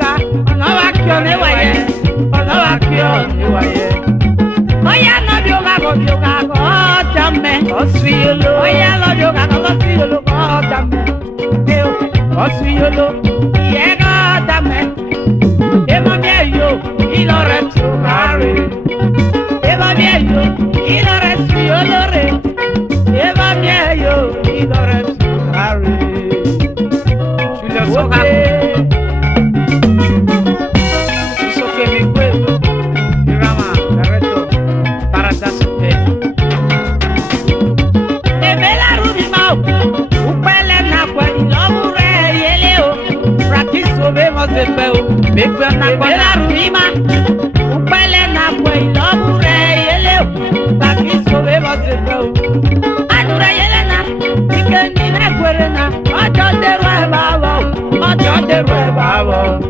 ka ona wa kio ne waye ona wa kio ne waye oya no bioga go jame osuyolo oya lo bioga go osuyolo go jame osuyolo yega jame ema mi ayo ilore tu mare ema mi ayo ilore tu yolore ema mi ayo ilore tu mare Julio Soga Soke Migwe Irama Gareto Paradasete Emela Rubi Mau Upele na kwa ilobure yeleo Practice obe mozepe o Mekwe na kwa Emela Rubi Ma Upele na kwa ilobure yeleo Practice obe mozepe o Anure yelena Ikeni na kwerena Ojo deru ebawo Ojo deru ebawo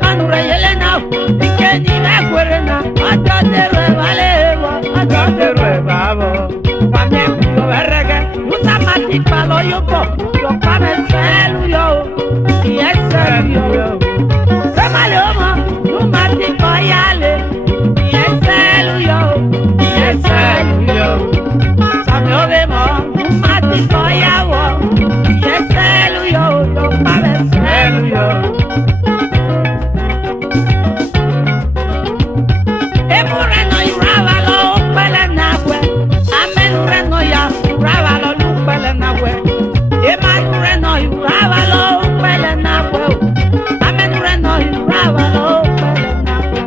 Anure yelena Ikeni na kwerena Ojo deru ebalewo Ojo deru ebawo Kwame kuyo erege Musa mati palo yobo Yo kwame selu yo Yes selu yo Semale omo Numati koyale Yes selu yo Yes selu yo Sami obemo Numati koyawo Yes selu yo Yo kwame selu yo Emureno yurava lo upele nakwe Amenureno ya urava lo lupele nakwe Emanureno yurava lo upele nakwe Amenureno yurava lo upele nakwe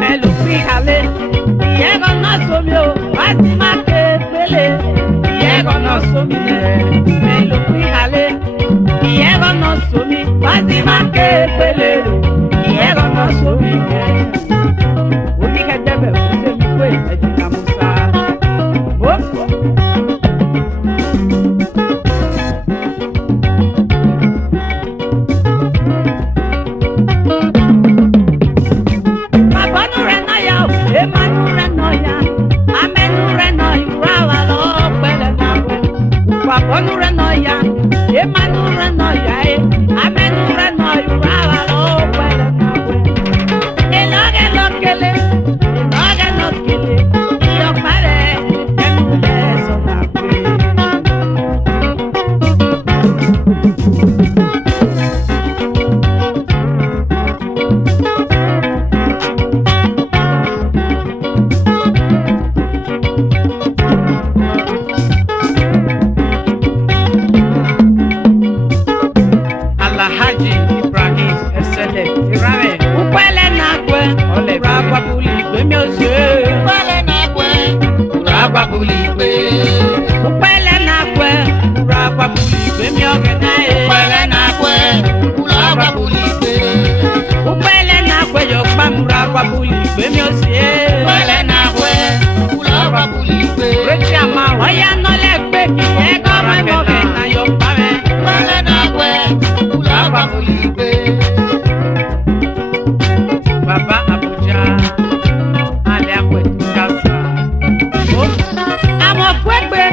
Melupihale Diego no somio Asima ke pele Diego no somine Melupihale Diego no somi Asima ke pele Diego no somine Unika debe use mikwe Ejina Musa Mabanureno ya Emanureno ya Amenureno yurava lo pele nakwe Mabanureno ya Emanureno ya Amenureno yurava lo pele nakwe Enoge lokele Enoge lokele Iyo pare Emule so nakwe Alhaji Ibrahim Esele Irame Upele nakwe Ole Ragwa buli gbe mi ose Upele nakwe Ragwa buli gbe Upele nakwe Ragwa buli gbe mi ogena e Upele nakwe Ragwa buli gbe Upele nakwe yo pa Ragwa buli gbe mi ose Upele nakwe Ragwa buli gbe Reti ama oya no le gbe ki e go me mo na yo pa me Upele nakwe Ragwa buli gbe Baba Abuja Aliakwe Tukasa Amo kwekwe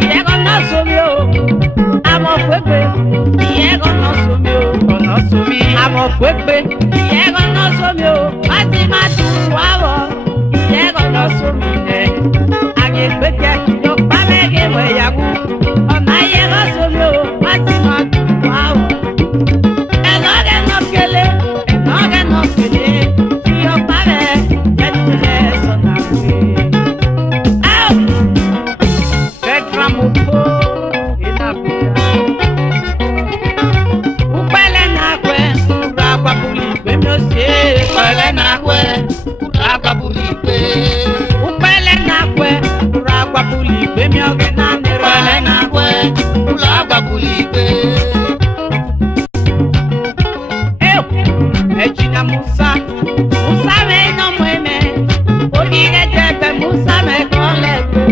Diego no somio Amo kwekwe Diego no somio Ono somi Amo kwekwe Diego no somio Asima tuwawo Diego no somine Age kwekwe Yo pamege we yagu Ona yego somio Asima tuwawo Enoge no kele Enoge no kele Yo pare Emule so nakwe Au Petra Mupo Inabuja Upele nakwe Ragwa buli gbe mi ose Upele nakwe Ragwa buli gbe Upele nakwe Ragwa buli gbe mi ogena nere Upele nakwe Ragwa buli gbe Ejina Musa Musa me no mweme Odige jebe Musa me kolego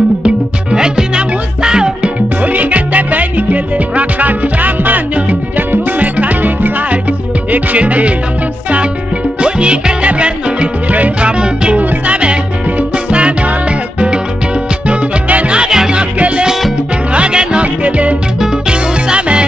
Ejina Musa Odige jebe nikele Rakaja manyo Jetu mechanic site Ejina Musa Odige jebe no nikele Musa me olego Enoge no kele Musa me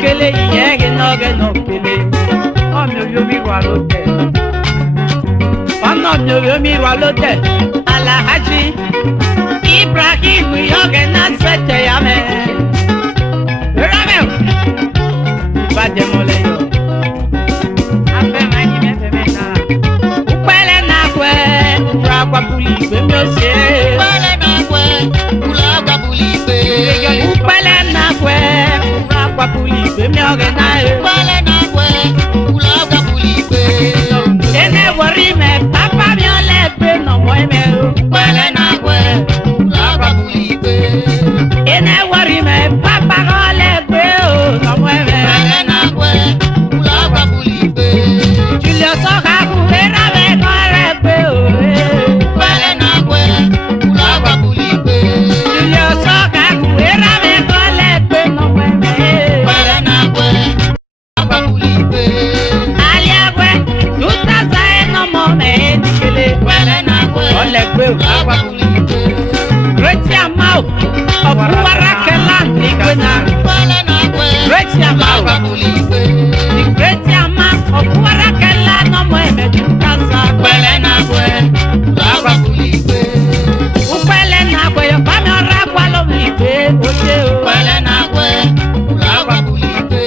kele yege no kele. Ono yo mi wa lote. Ono yo mi wa lote. Alhaji Ibrahim yoge na sete yame. Ramel. Bade mole yo. Ape mani me na. Upele na kwe. Ura kwa puli be mi ose. Upele na kwe. Ura kwa puli be. Upele na kwe. Ura kwa puli be mi oge na. Upele na kwe. Ura kwa puli be. Ene wori me papa mi ole be no mo me. Upele na kwe. Ura kwa puli be. Ene wori me papa ole be o no mo me. Upele na kwe. Ura kwa puli be. Julius Okaku era be ole be o. Upele na kwe. Ura kwa puli be. Julius Okaku era be ole be no mo me. Upele na kwe. Ura kwa puli be. Aliagwe tuta zae no mo me dikele. Upele na kwe. Ole be o. Ura kwa puli be. Great amount of Warakeland Igwena. Upele na kwe. Great Ura amount. kwa puli be. The great amount of Warakeland no mo me tuta Upele na kwe. Ura kwa puli be. Upele na kwe yo pa mi ora kwa lo mi be oje o. Upele na kwe. Ura kwa puli be.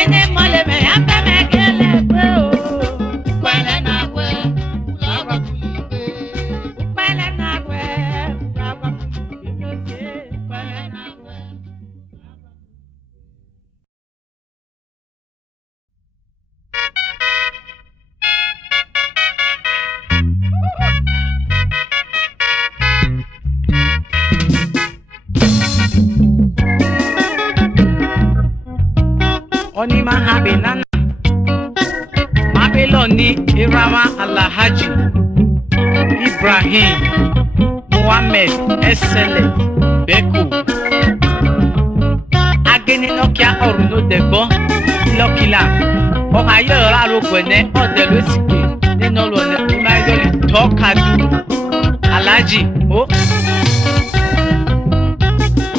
Ene mole me ape me kele be o. Upele na kwe. Ura kwa puli be. Upele na kwe ora kwa mi oje. Upele na kwe. Oni mahabe nana. Mabeloni Irama Alhaji Ibrahim Mohammed Esele Beko. Ageni nokia oruno debo ilokila. Ohayo ra ro gwene odelo sike nínú lo ne maidoli tokadu Alhaji o.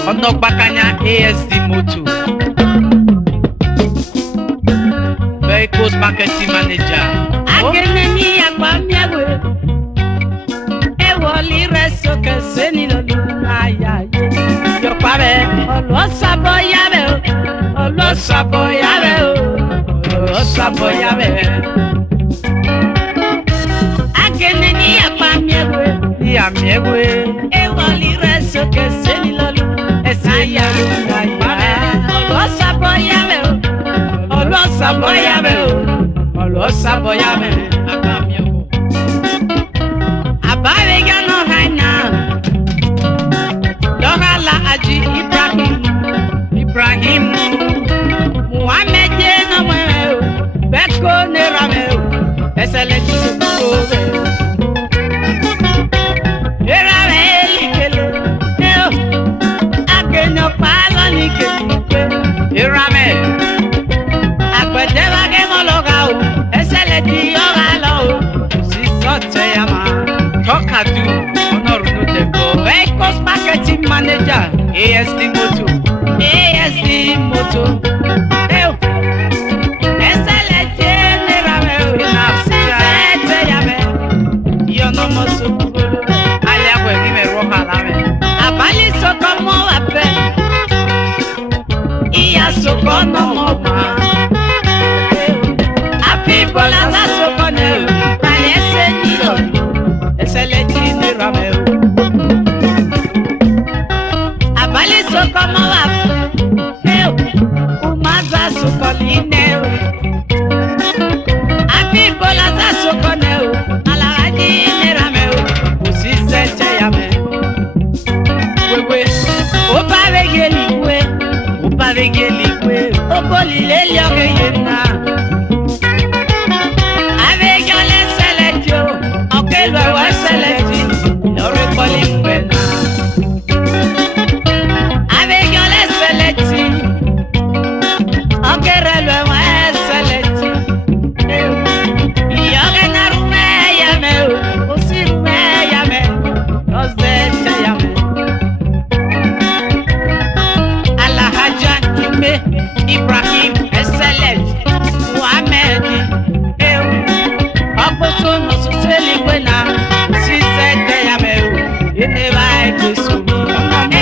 Ono gbakanya ASD Moto. Vehicles Marketing Manager. Agene ni agba miawe. Ewoli reso keseni lolu aya ye. Yo pare olosabo yabe o. Olosabo yabe o. Olosabo yabe. Agene ni agba miawe. Ni amiewe. Ewoli reso keseni lolu. Esaya aya. Olosabo yabe o. Olosaboyame o, olosaboyame abami o. Abawe gano haina, lohala aji Ibrahim, Muhammad no me o, Beko ne rame o, esele tisuko be. Erawe likele, eo, agenyo palo nikele, erame. Agbẹ̀dẹ́wà kẹ́ mọ́ lọ́gà o, ẹsẹ̀ lè di ọ̀gá lọ o. Òsì sọ̀tẹ̀ yà máa tọ́kadù ọ̀nàrún ló dẹ̀gbọ́. Vehicles Marketing Manager ASD Moto. ASD Moto. Ẹsẹ̀ lè di ẹnìyàrá mẹ́ o. Iná sẹ̀tẹ̀ yà mẹ́. Iyọ̀nà mọ̀ sọ̀kúrò. Alẹ́ àgbẹ̀ mi mẹ́ rọ́ọ̀kà lámẹ́. Àbálí sọ̀kọ̀ mọ́ wà bẹ́ẹ̀. Ìyá sọ̀kọ̀ nà mọ̀ máa. Bola za sokone o, tani ese ni o, ese le ti ni rame o. Abali sokomo wa fe o, umaza sokoli ne o. Abi bola za sokone o, Alhaji ni rame o, osi se che yame. Wewe, o pa regeli we, o boli le lioke yena. Ibrahim Excellent Muhammad eu Okoso no suseli kwena sise te ya me ine vai kusumi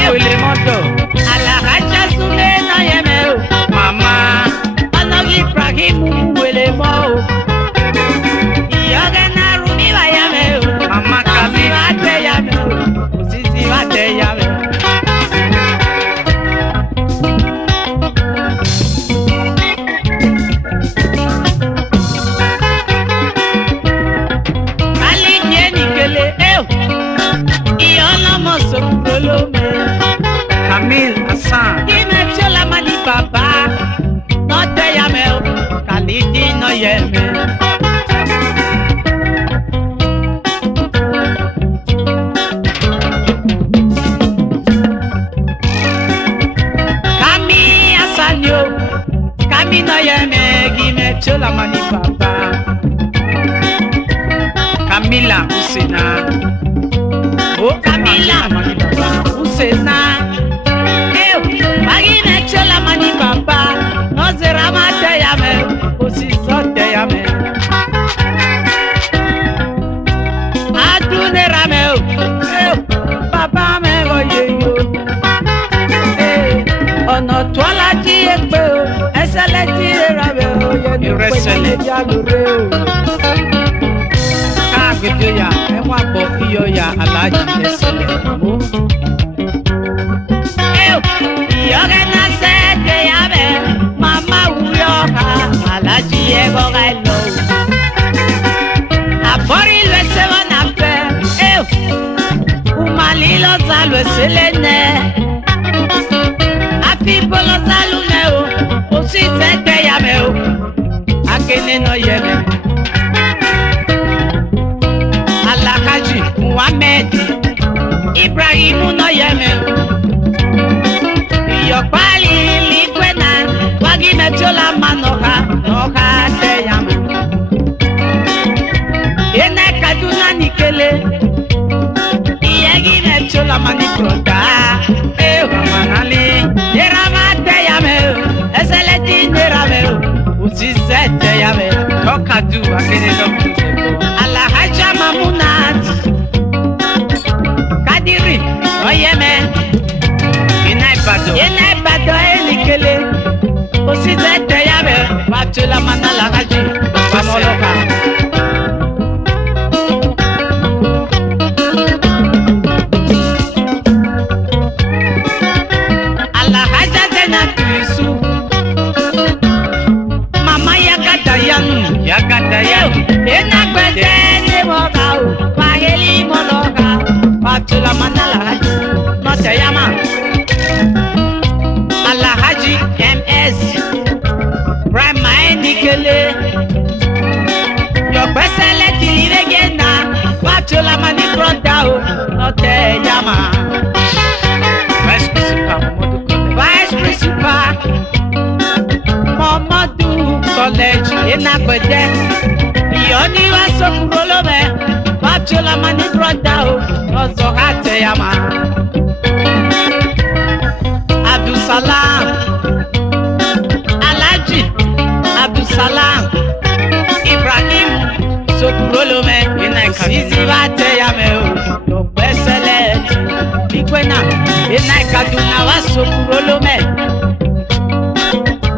eu le moto ala haja sule na ye me mama ana Ibrahim wele mo yoga na rumi va ya me mama kazi va te ya me sisi va te ya me Camille Hassan qui me tient la mani papa no te llame Kalidi no yeme Camille Hassan yo Camille no yeme qui me tient la mani papa Camila Usena oh Camila Usena eu magi me chola mani papa no zera mate ya me osi sote ya me adune rame eu papa me voye yo ono tola ti egbe o esele ti rame o ye ni resele ya lure o ka gbedo ya e wa bo iyo ya alaji esele mo yoga na sete yabe mama uyoka alaji ego gailo abori le sewa na pe umali lo zalo selene afi bolo zalo ne o si sete yabe o akene no yebe alakaji Muhammad Ibrahim no yebe Yopali likwena wagi mechola manoha noha te yama ene kaduna nikele iyegi mechola manikrota manali derama te yame eseleti derame usise te yame tokadu akene no alahaja mamunat kadiri oyeme Yenebado elikele Osize te yabe Wachula manala haji Wamoloka Allah haja zena tuisu Mama yakata yanu Yakata yanu Yenakwete ni moka Waheli moloka Wachula manala haji Note yama Alhaji MS Brahma Nikele Your besele kilivegena Wachula mani brother Note yama Vice Principal Momodu College Enakwede Yoni wa sokurolome Wachula mani brother Nozo hate yama Abdulsalam Alhaji Abdulsalam Ibrahim Sokurolome Sisi bate yame o besele Ikwena Ina Kaduna wa Sokurolome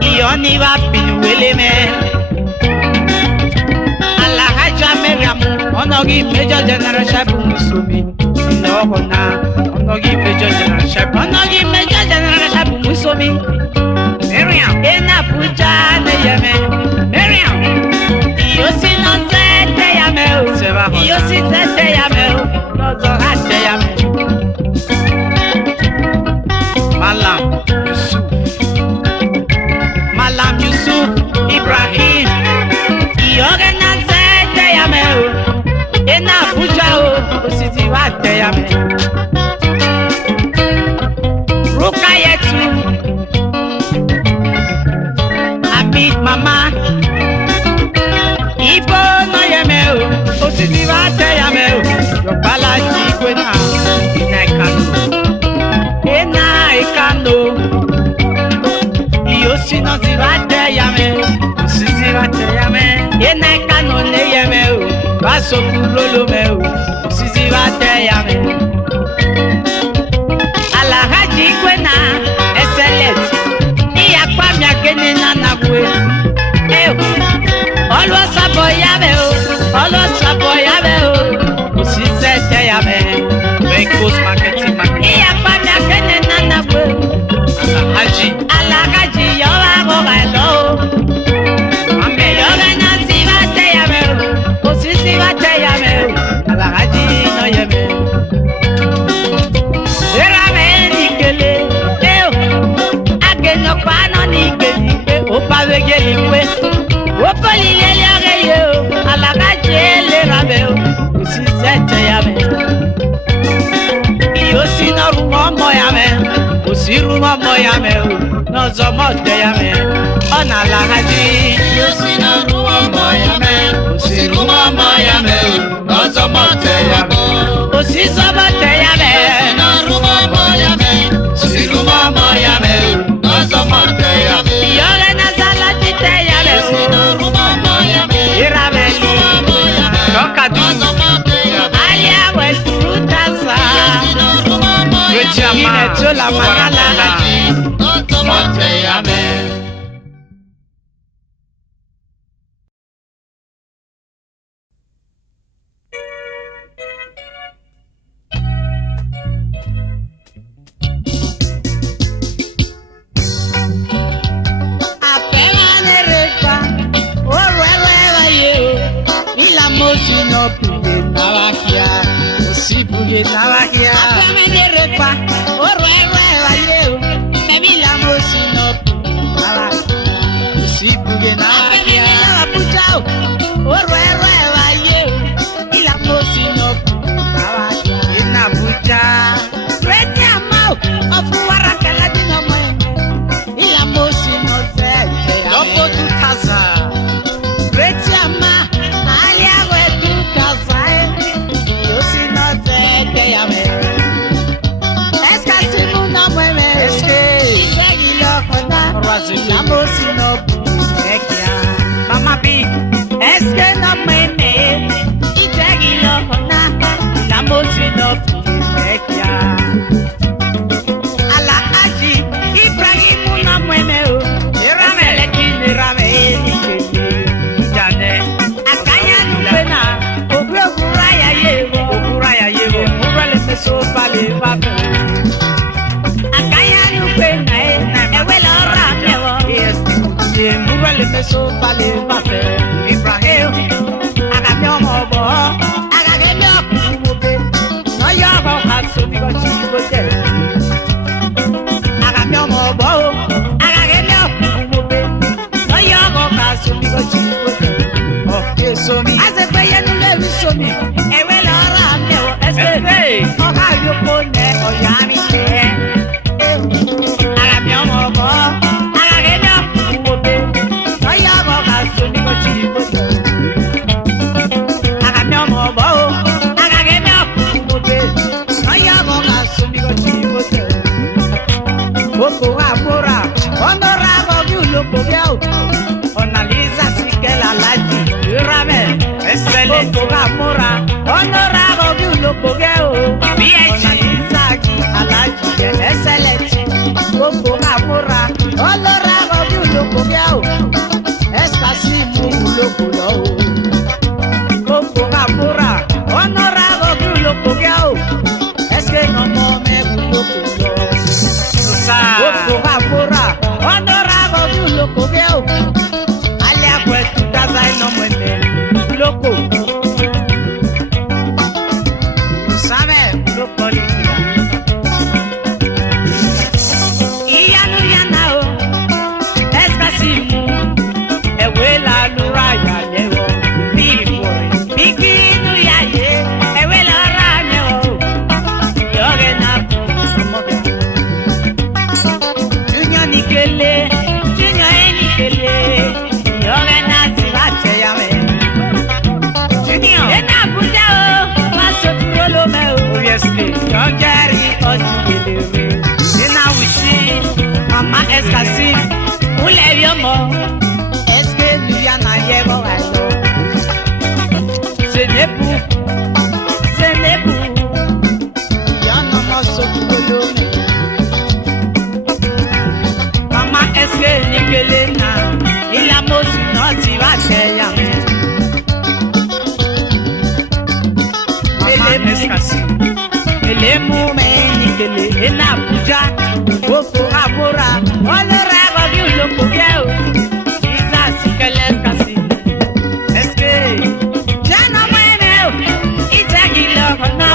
Iyoni wa Pinuweleme Alhaji Miriam Onogi Major General Shabu Musomi Onogi Major General Shabu Onogi Major General Shabu Musomi Miriam Ena Puja Neyeme Miriam Iyosi no zete yame Iyosi zete yame Nozo hate yame Malam Yusuf Ibrahim Iyoga na zete yame Ena Puja Osisi wate yame Rukayetu Abid Mama Ibo no yeme Osisi wate yame Yopala Jikwena Ina Ikano si no si va te llame, si si va te llame. Y na cano ne llame, va so kurolo me, si si va te llame. Alahaji kwena excellent. Y akwa mi akene na na kwe. Always aboya me, always aboya me. Si se te llame, Bekos marketing marketing. Y akwa mi akene na na kwe. Alahaji yo wa go galo. Ame yo gana si va te llame, si va te llame. Alahaji no llame. Era me ni kele, ageno pano ni kele, opa vegeli kwe. Opa li le yo, Alahaji le rabe, si se te llame. Yo si no rumo moyame, si rumo moyame, no zomo te llame. On Alahaji. Yo si no rumo moyame, si rumo moyame, no zomo te llame. Si zomo te llame. No rumo moyame, si rumo moyame, no zomo te llame. Yo le nazalaji te llame. Si no rumo moyame, Irabe no zomo te llame. Alia westutaza. Ine tola manala. No zomo te llame. Mama B, es que no me y seguilo con la música Alahaji Ibrahim no mueme Ramele kini ramele jane akanya nupena oguraya yego murale se so pale pape akanya nupena ewela ramewo yes murale se so pale pape Ibrahim akamyo mobo akakemyo kumobe no yobo haso bigo chibote akamyo mobo akakemyo kumobe no yobo haso bigo chibote okay so mi azepeye nu lewi so mi ewela ramewo ese oka yoko ne oyami che akamyo mobo akakemyo kumobe no yobo haso bigo chibote akamyo mobo akakemyo kumobe no yobo haso bigo chibote Boko Amora, Honorable Yuluko Yao, Onaliza Sikela Laji, Rame, Excellent Boko Amora, Honorable Yuluko Yao, Onaliza Alaji, Excellent Boko Amora, Honorable Yuluko Yao, Estasi Yuluko Yao, Boko Amora, Honorable Yuluko Yao, Eske no me Yuluko Yao. Boko Amora, Honorable Yuluko Yao, Alia Kwetu Kaza ino mwene, Loko. Usame, Loko likia. Iyanu yanao, Eskasimu, Ewela Luraya Lewo, Bigboy, Biginu Yaye, Ewela Ramewo, Yogena Kumobe. Junior Nikele, Yogena Sivache Yame. Junior, Ena Bujao, Maso Kurolome, obviously, Yogeri Osikele, Ena Wishi, Mama Eskasi, Ule biomo. Est-ce que nous y en a yébo alors? Ce n'est pour. Ce n'est pour. Y'en a pas sauté. Maman, est-ce que Nikelena, il a mot sur notre ivachaya? Ele mume Nikele ena puja, boko abora, ole rego di uloko biao. Isa sikele kasi. Est-ce que jana mwene o? Ita gilo kono.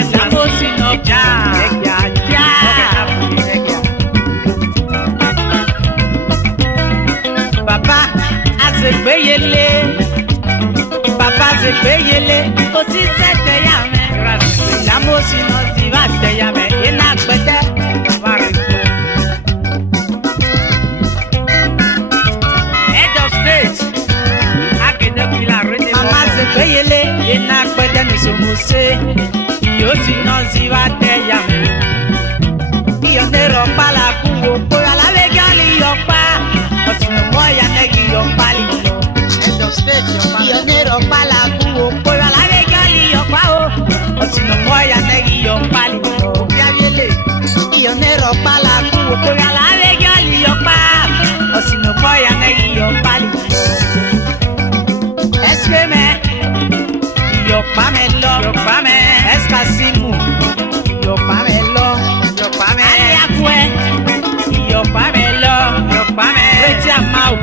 Esa mosi no ja. Ja. Papa azebeyele. Papa azebeyele. Osi sete ya me. La mosi no si va te llame y la cuete Head of state Akede kila rete Mama se peyele y la cuete mi somose Yo si no si va te llame Y yo ne rompa la cubo Por a la vega li yo pa O si no voy a negui yo pali Head of state Y yo ne rompa la cubo Por a la vega li yo pa O si no voy a negui yo pali Yo ne rompa la cubo Por a la vega li yo pa O si no voy a negui yo pali Es que me Yo pa me Es casimu Yo pa me Ale akwe Yo pa me Recha mau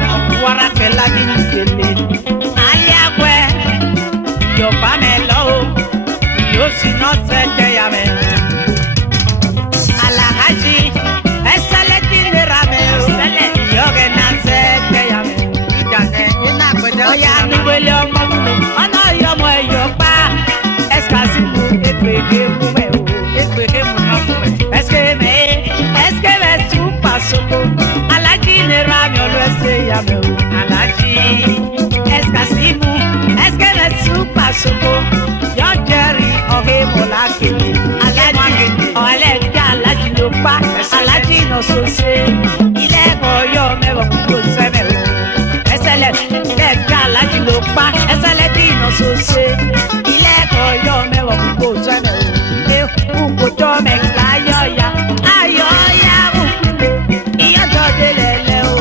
Wara que la vinikele Ale akwe Yo pa me Yo si no se te llame A la haji Esa le tiene rameo Yo que no se te llame Oya no huele o mamuno O no yo mueyo pa Es casi muy Ekpeke mumeo Es que me chupa soco A la tiene rameo Lo ese llameo A la ji Es casi muy Es que me chupa soco Yo Jerry Ohe mola kele Alaji Olega alaji no pa Alaji no so se Ile koyo me wo kuko se me wo Esele Lega alaji no pa Esele di no so se Ile koyo me wo kuko se me wo Uko to me ayo ya ukule Iyo do de lele o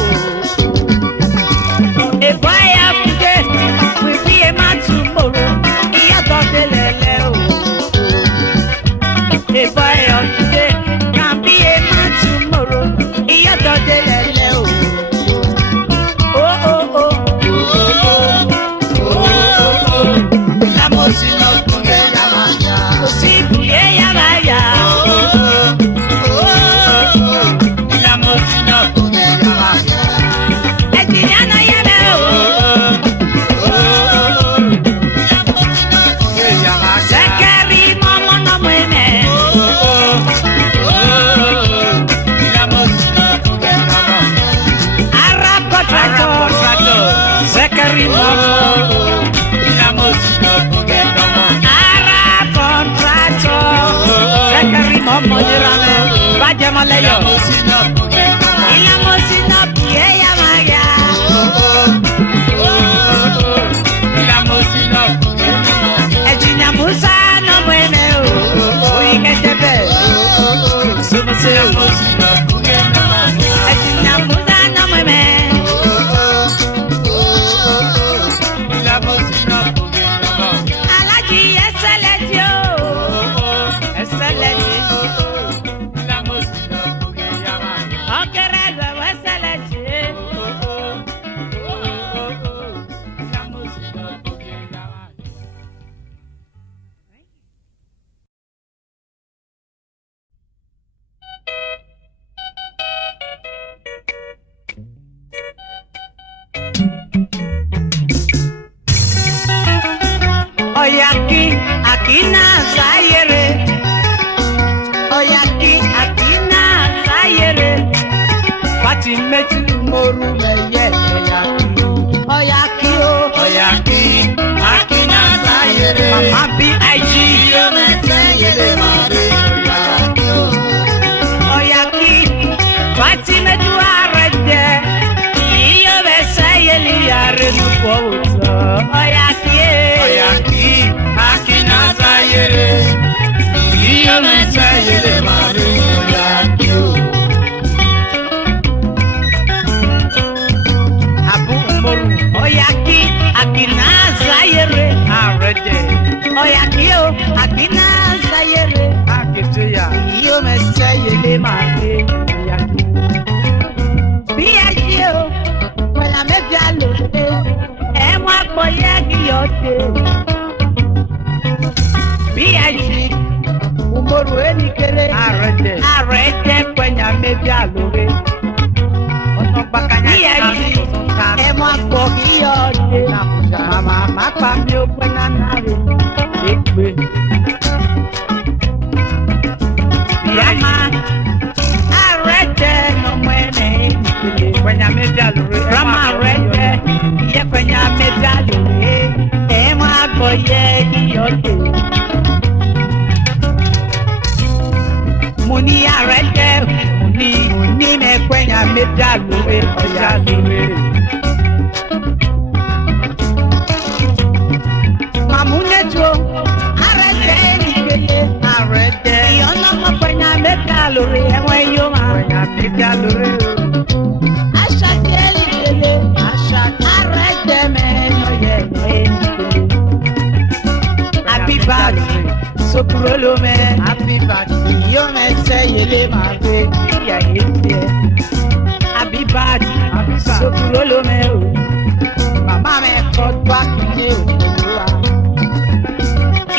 E boy afude We be a man tomorrow Iyo do de lele o A boy of today can be a man tomorrow. Iya do de lele o. La mosi no kunge yamaya. Osi buye yamaya. La mosi no kunge yamaya. Ejinya no yame o. La mosi no kunge yamaya. Sekeri momo no mweme. Sekeri momo La música Ara contrato Sekeri momo Jirame Vaya maleyo Y la música Pie yamaya La música Ejinya musa no mwene Uy que te ve Sumase la música Ejinya musa no mwene Alaji excelente La música Aunque reluego excelente La música Oye aquí nazayere Oye aquí nazayere Pati metu moru meye Oye aquí nazayere Mama B.I.G. Oye aquí Pati metu arede Oyaki, Akinaza yere. Iyo mese yele mare oyaki o. Abu Umoru. Oyaki, Akinaza yere. Arede. Oyaki o, Akinaza yere. Aketeya. Iyo mese yele mare oyaki. Biaji o, wala me bialo. Emo akboye giyote. Biaji, Umoru enikere. Arede. Arete Kwenya mebi alore. Ono bakanya. Biaji, emo akbo giyote. Mama mapa mi o kwenya nare. Ekpe. Rama, arete no mwene. Kwenya mebi alore. Rama arete, ye kwenya mebi alore. Emo akboye giyote. Muni arete, muni me kwenya mebi alore. Oya lore. Mamunejo, arete nikele. Arede. Iyona mo kwenya mebi alore. Enwe yoma. Kwenya mebi alore. Ashake nikele. Arete me no ye nikele. Happy birthday, Sokurolo me. Happy birthday. Iyo me se yele mare. Iya yete. Happy birthday, Happy birthday. Sokurolo me o. Mama me kodwa kinye o.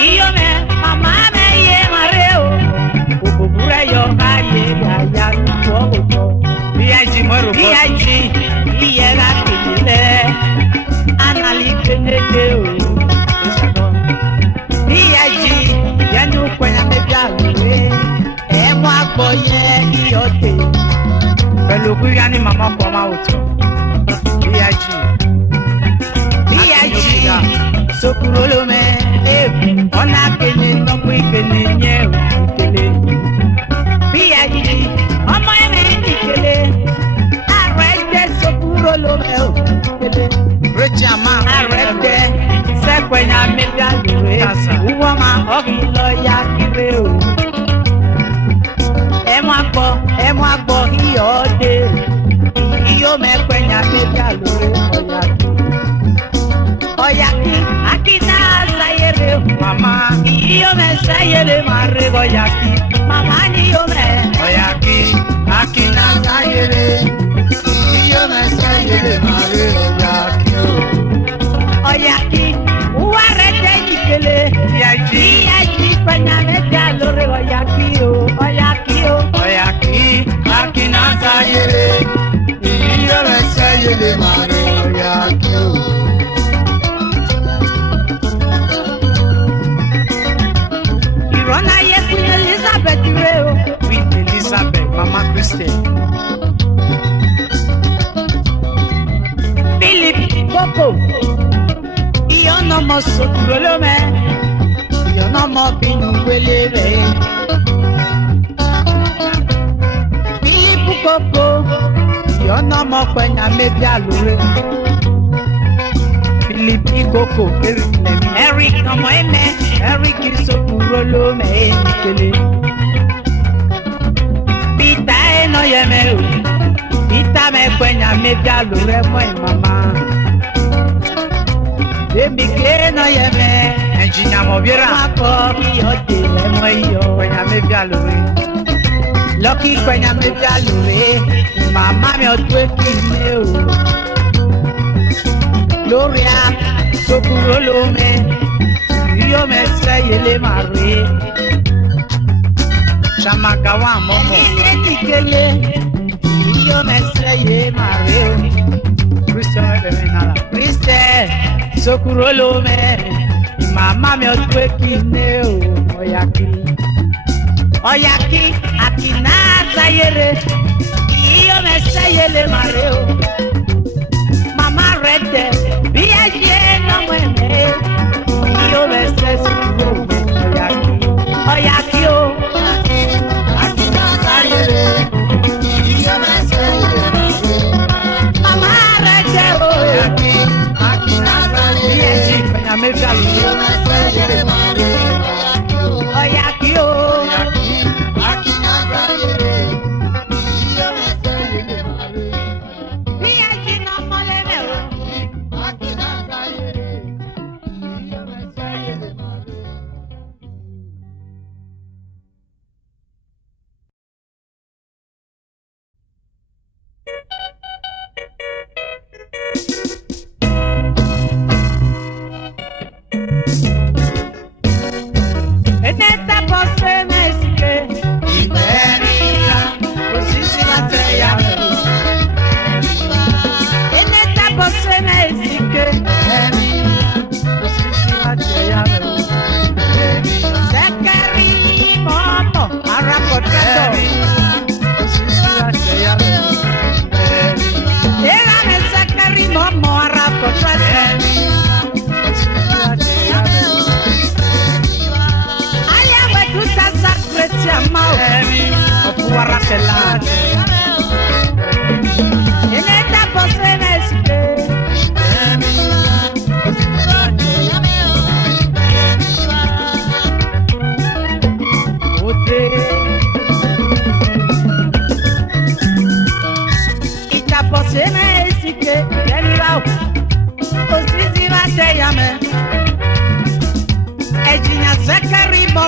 Iyo me, mama me ye mare o. Obubure yo aye ya nuwo ojo. Biaji moro. Biaji, iye ga kele. Anali kenede o. Biaji, Yanu kwenya mebi alore. emo agboye iyote. Pẹ̀lú gbígbá ní màmá kọ́ máa wò tó. Biaji. Biaji, Sokurolo me. Ona kenye nokwu ikene nye ikele. Biaji, ọmọ eme ikele. Arete Sokurolo me o. Ikele. Rechi ama. Arete sekwenya mebi alore. Kasa. Uwo ma ọkì lọ ya kire o. Emo agbo iyode. Iyo mekwenya mebi alore oyaki. Oyaki, akina sayere o. Mama. Iyo me sayere mare oyaki. Mama ni yo me. Oyaki, akinaza yere. Iyo mese yele mare oyaki o. Oyaki, uwarete nikele. Biaji. Biaji kwenya mebi alore oyaki o. Oyaki o. Oyaki, akinaza yere. Iyo mese yele mare oyaki o. Irona ye Queen Elizabeth re o. Queen Elizabeth. Mama Christian. Philip Koko. Iyona mo Sokurolo me. Iyona mo binu wele re. Philip Koko. Iyona mo kwenya mebi alore. Philip Ikoko. Eric Lemi. Eric ọmọ eme. Eric Sokurolo me nikele. Peter eno yeme o. Peter me kwenya mebi alore mo mama. Emi ke Eno yeme. engineer Mobiera. Mako iyode emo iyo. Kwenya mebi alore. Lucky kwenya mebi alore. Mama mi ọdún ekele o. Gloria Sokurolo me. Iyo me se yele mare. Chamagawa momo. Ile nikele. Iyo me seye mare o. Christian Ebeme Nala. Christian Sokurolo me. Mama mi ọdún ekele o. Oyaki. Oyaki akina sayere. Iyo me seye le mare o. Mama rete. Biaje no mwene. Iyo me seye Oyaki. Oyaki o. Akinaza yere. Iyo mese yele mare. Mama rete o. Oyaki, akinaza yere.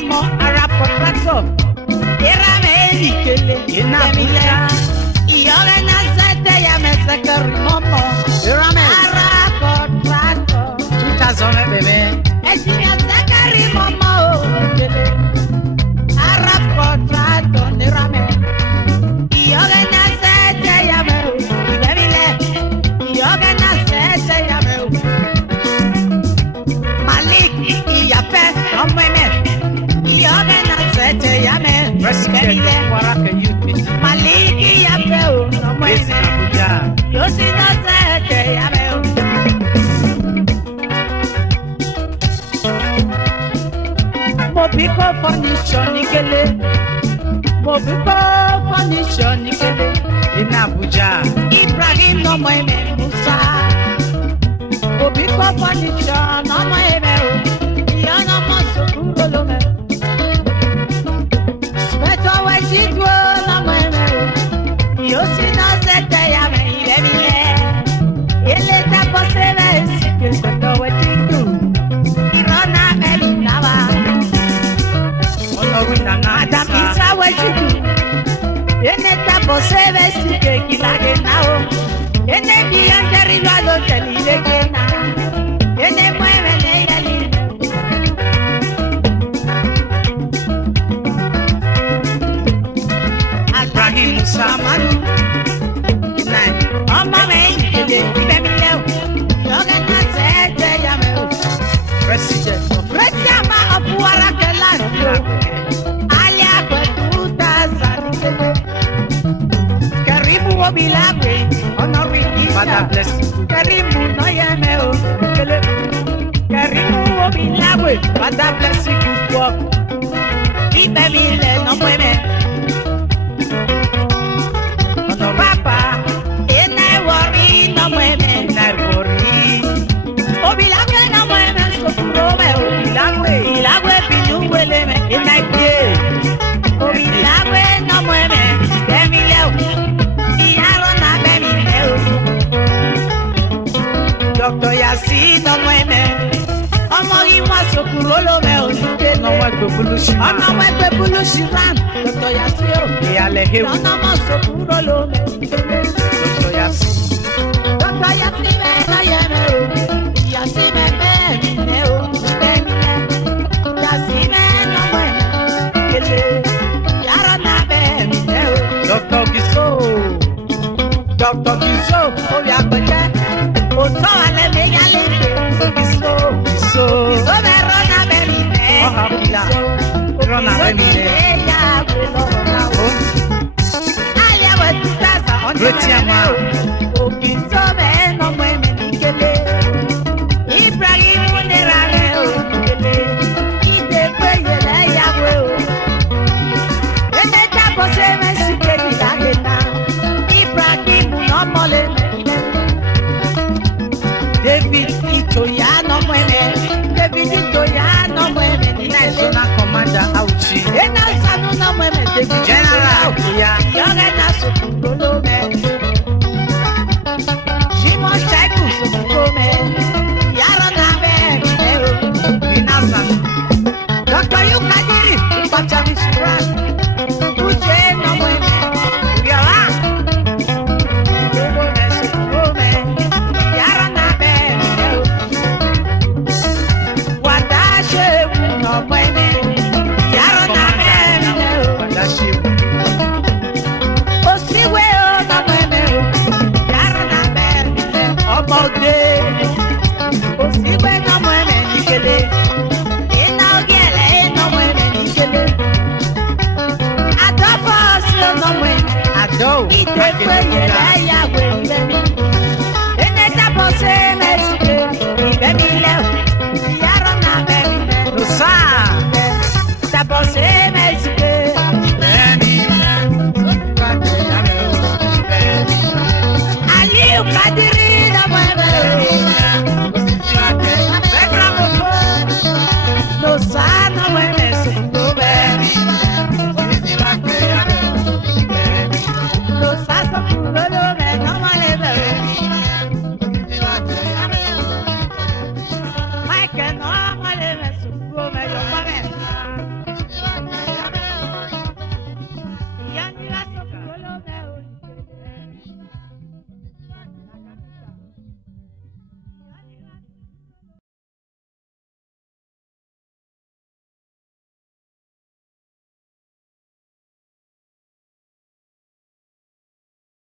momo ara contractor. Era me dikele ina bila. Iyore na sete ya me sekari momo. Era me. Ara contractor. 2000 bebe. Esi ya sekari momo. Ara contractor era me. Iyore na sete ya me. Ibebile. Iyore na sete ya me. Malik iyafe omeme. Iyore na sete ya me. President Waraka Youth Meeting. Maliki ya peo, no Based in Abuja. yo si no sé que ya veo. Mobiko furniture nikele, Mobiko furniture nikele. In Abuja. Ibrahim no mweme Musa, Mobiko furniture no mweme o, yo no moso kuro lo me. Sweto we jidwo no mweme o. Yo si no sé te llame y de mile. Él está por ser que se todo el chico. Y Rona me linaba. Adam Isa we chico. Él está por ser que quila que nao. Él es bien terrible a los que le quena. Él le mueve de la línea. Ibrahim Samadu. Ọmọ mi ìdílé ibẹ̀ mi lé o. Lọ́gẹ̀ náà ṣe é jẹ́ ya mi o. President of Rẹ́tí àmà ọ̀fùwárà kẹlá sí o. Alẹ́ àpẹ̀tù tá a sàrí kéde. Kẹ̀rìmù omi lágbè ọ̀nà rí ìṣà. Father bless you. Kẹ̀rìmù náà yẹ mẹ́ o. Kẹ̀rìmù omi lágbè. Father bless you. Good work. Ibẹ̀ mi lẹ̀ nà mọ́ mẹ́. Papa, ena wori no mueve, In Ivory. obilagwe no mueve, sopurome, obilagwe pinuwele me, ena pie, obilagwe no mueve, demileo, iyaro na demileo, Dr. Yasi no mueve, ọmọ iwa sokurolo me olùdé No more revolution. ọ̀nà wẹ́pẹ́ búlúṣì ram, Dr. Yasi o, Iyalehe. ọ̀nà mọ̀ sokurolo me olùdé. Dr. Yasi. Dr. Yasi me na ye me o, Yasi me me o, me Yasi me no me kele, yaro na me o. Dr. Giso. Dr. Giso, o ya pẹ̀jẹ́, o tọ́ alẹ́ mi yálé mi, Giso, Giso. Giso me rọ na me mi me. Ọha kila. Rọ na me mi me. Ya pe lọ́wọ́ na o. Ayé wẹ̀ tú tàṣà ọ̀nà Reti ama. o Giso me no me kele. Ibrahim nira re o kele. Ide pe yele yawe o. Ene jabo se me si kebi lage na. Ibrahim no mole me. David Itoya no mueve. David Itoya no mueve. National Commander Auchi. Ena sanu no mueve. David General. Itoya. Yoga na sukuro me.